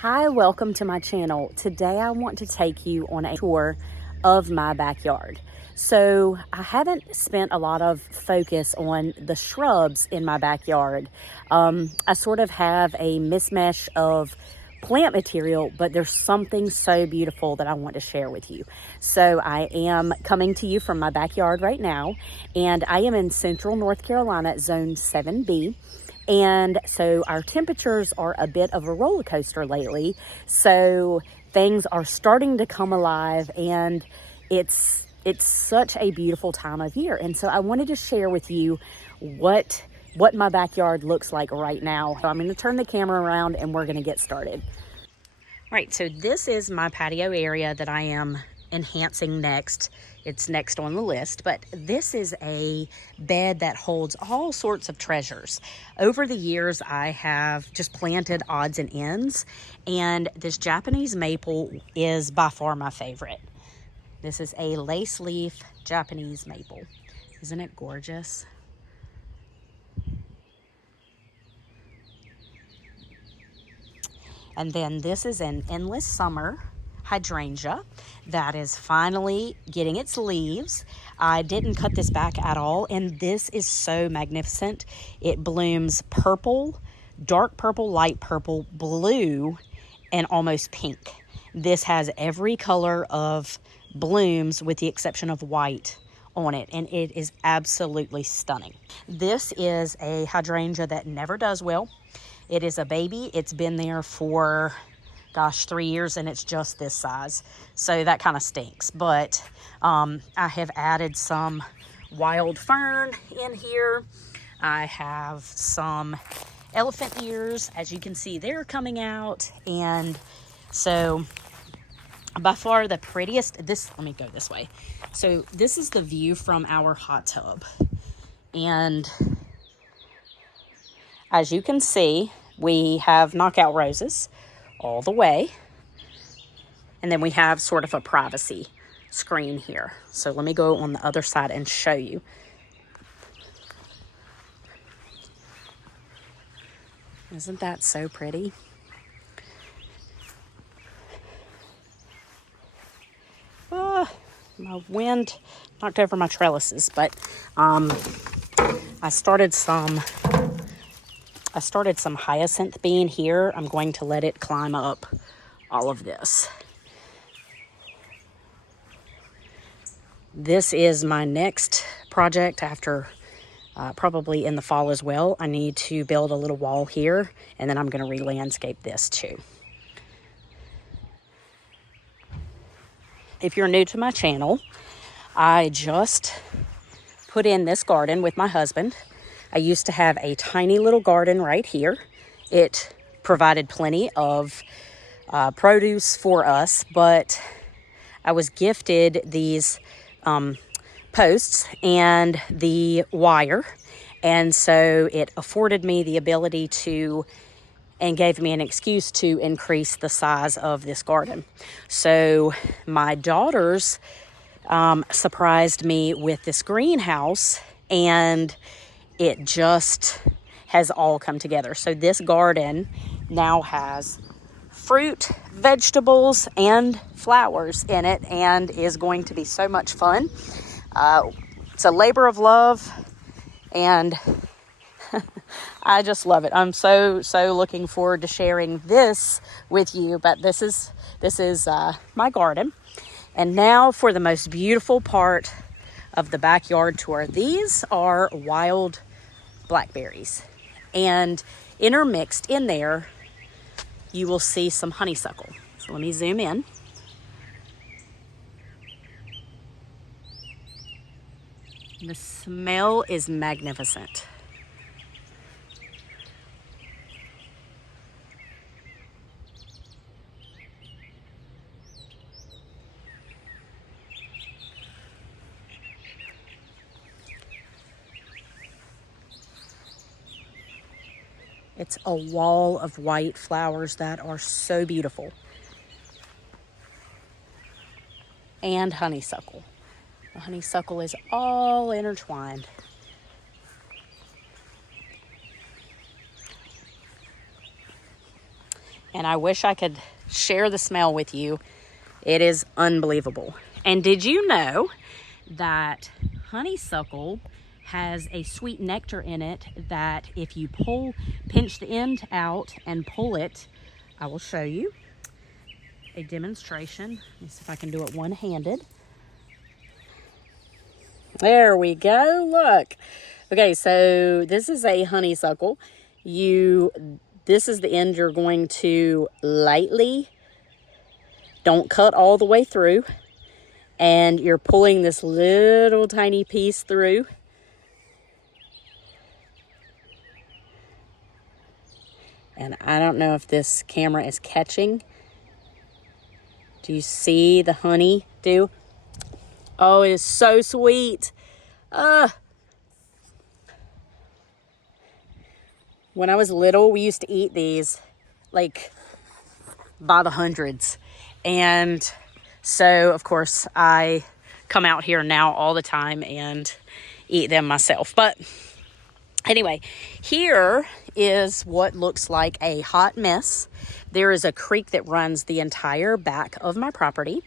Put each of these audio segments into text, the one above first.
Hi, welcome to my channel. Today I want to take you on a tour of my backyard. So I haven't spent a lot of focus on the shrubs in my backyard. I sort of have a mismatch of plant material, but there's something so beautiful that I want to share with you. So I am coming to you from my backyard right now, and I am in central North Carolina, zone 7B. And so our temperatures are a bit of a roller coaster lately. So things are starting to come alive, and it's such a beautiful time of year. And so I wanted to share with you what my backyard looks like right now. So I'm going to turn the camera around and we're going to get started. All right, so this is my patio area that I am enhancing next. It's next on the list, but this is a bed that holds all sorts of treasures. Over the years, I have just planted odds and ends, and this Japanese maple is by far my favorite. This is a Laceleaf Japanese maple. Isn't it gorgeous? And then this is an endless summer hydrangea that is finally getting its leaves. I didn't cut this back at all, and this is so magnificent. It blooms purple, dark purple, light purple, blue, and almost pink. This has every color of blooms with the exception of white on it, and it is absolutely stunning. This is a hydrangea that never does well. It is a baby. It's been there for, gosh, 3 years, and it's just this size. So that kind of stinks. But I have added some wild fern in here. I have some elephant ears. As you can see, they're coming out. And so by far the prettiest, let me go this way. So this is the view from our hot tub. And as you can see, we have knockout roses all the way. And then we have sort of a privacy screen here. So let me go on the other side and show you. Isn't that so pretty? My wind knocked over my trellises, but I started some hyacinth bean here. I'm going to let it climb up all of this. This is my next project after probably in the fall as well. I need to build a little wall here, and then I'm going to re-landscape this too. If you're new to my channel, I just put in this garden with my husband. I used to have a tiny little garden right here. It provided plenty of produce for us, but I was gifted these posts and the wire, and so it afforded me the ability to and gave me an excuse to increase the size of this garden. So my daughters surprised me with this greenhouse, and it just has all come together. So this garden now has fruit, vegetables, and flowers in it, and is going to be so much fun. It's a labor of love, and I just love it. I'm so looking forward to sharing this with you, but this is my garden. And now for the most beautiful part of the backyard tour. These are wild blackberries, and intermixed in there you will see some honeysuckle. So let me zoom in. The smell is magnificent. It's a wall of white flowers that are so beautiful. And honeysuckle. The honeysuckle is all intertwined. and I wish I could share the smell with you. It is unbelievable. And did you know that honeysuckle has a sweet nectar in it that if you pinch the end out and pull it, I will show you a demonstration. Let me see if I can do it one-handed. There we go, look. Okay, so this is a honeysuckle. This is the end you're going to lightly, don't cut all the way through, and you're pulling this little tiny piece through. And I don't know if this camera is catching. Do you see the honey do? Oh, it is so sweet. When I was little, we used to eat these like by the hundreds. And so, of course, I come out here now all the time and eat them myself. But anyway, here is what looks like a hot mess. There is a creek that runs the entire back of my property,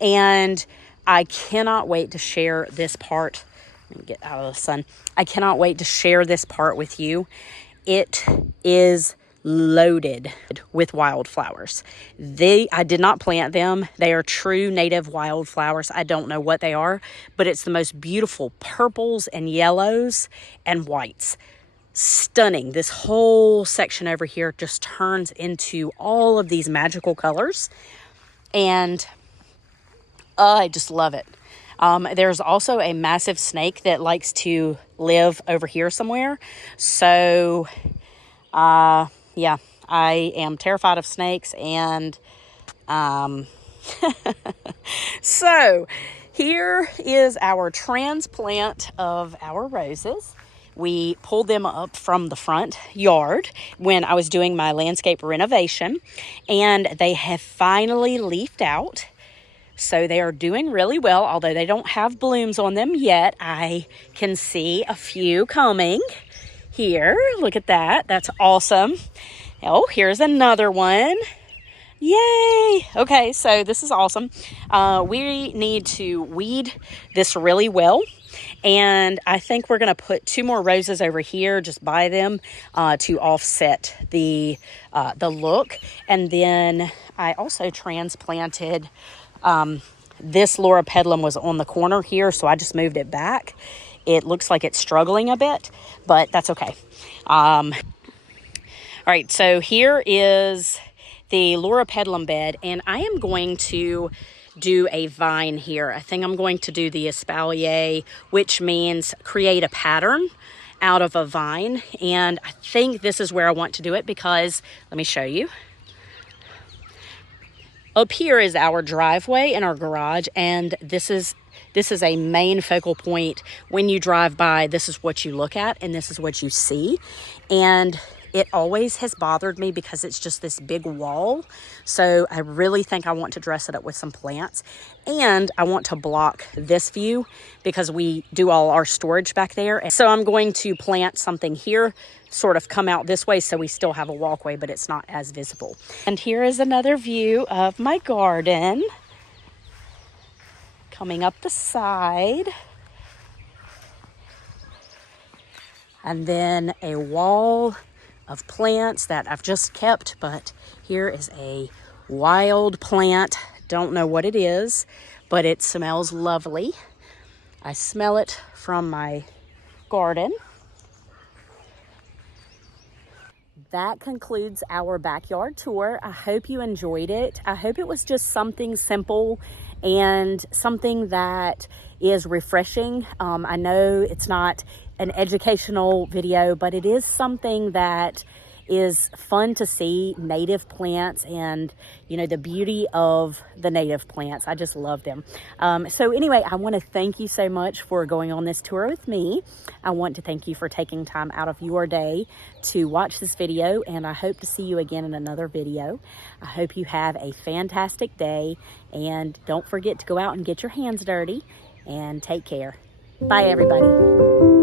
and I cannot wait to share this part. Let me get out of the sun. I cannot wait to share this part with you. It is loaded with wildflowers. I did not plant them. They are true native wildflowers. I don't know what they are, but it's the most beautiful purples and yellows and whites. Stunning. This whole section over here just turns into all of these magical colors, and I just love it. There's also a massive snake that likes to live over here somewhere. So, yeah, I am terrified of snakes. And so here is our transplant of our roses. We pulled them up from the front yard when I was doing my landscape renovation, and they have finally leafed out. So they are doing really well, although they don't have blooms on them yet. I can see a few coming here. Look at that. That's awesome. Oh, here's another one. Yay. Okay, so this is awesome. We need to weed this really well. And I think we're going to put 2 more roses over here, just buy them to offset the look. And then I also transplanted, this Laura Pedlum was on the corner here, so I just moved it back. It looks like it's struggling a bit, but that's okay. All right, so here is the Laura Pedlum bed, and I am going to do a vine here. I think I'm going to do the espalier, which means create a pattern out of a vine. And I think this is where I want to do it because, let me show you. Up here is our driveway and our garage, and this is a main focal point. When you drive by, this is what you look at and this is what you see. And it always has bothered me because it's just this big wall. So I really think I want to dress it up with some plants. And I want to block this view because we do all our storage back there. And so I'm going to plant something here, sort of come out this way so we still have a walkway, but it's not as visible. And here is another view of my garden. Coming up the side. And then a wall of plants that I've just kept, but here is a wild plant. Don't know what it is, but it smells lovely. I smell it from my garden. That concludes our backyard tour. I hope you enjoyed it. I hope it was just something simple and something that is refreshing. I know it's not an educational video, but it is something that is fun to see, native plants and, you know, the beauty of the native plants. I just love them. So anyway, I want to thank you so much for going on this tour with me. I want to thank you for taking time out of your day to watch this video, and I hope to see you again in another video. I hope you have a fantastic day, and don't forget to go out and get your hands dirty, and take care. Bye, everybody.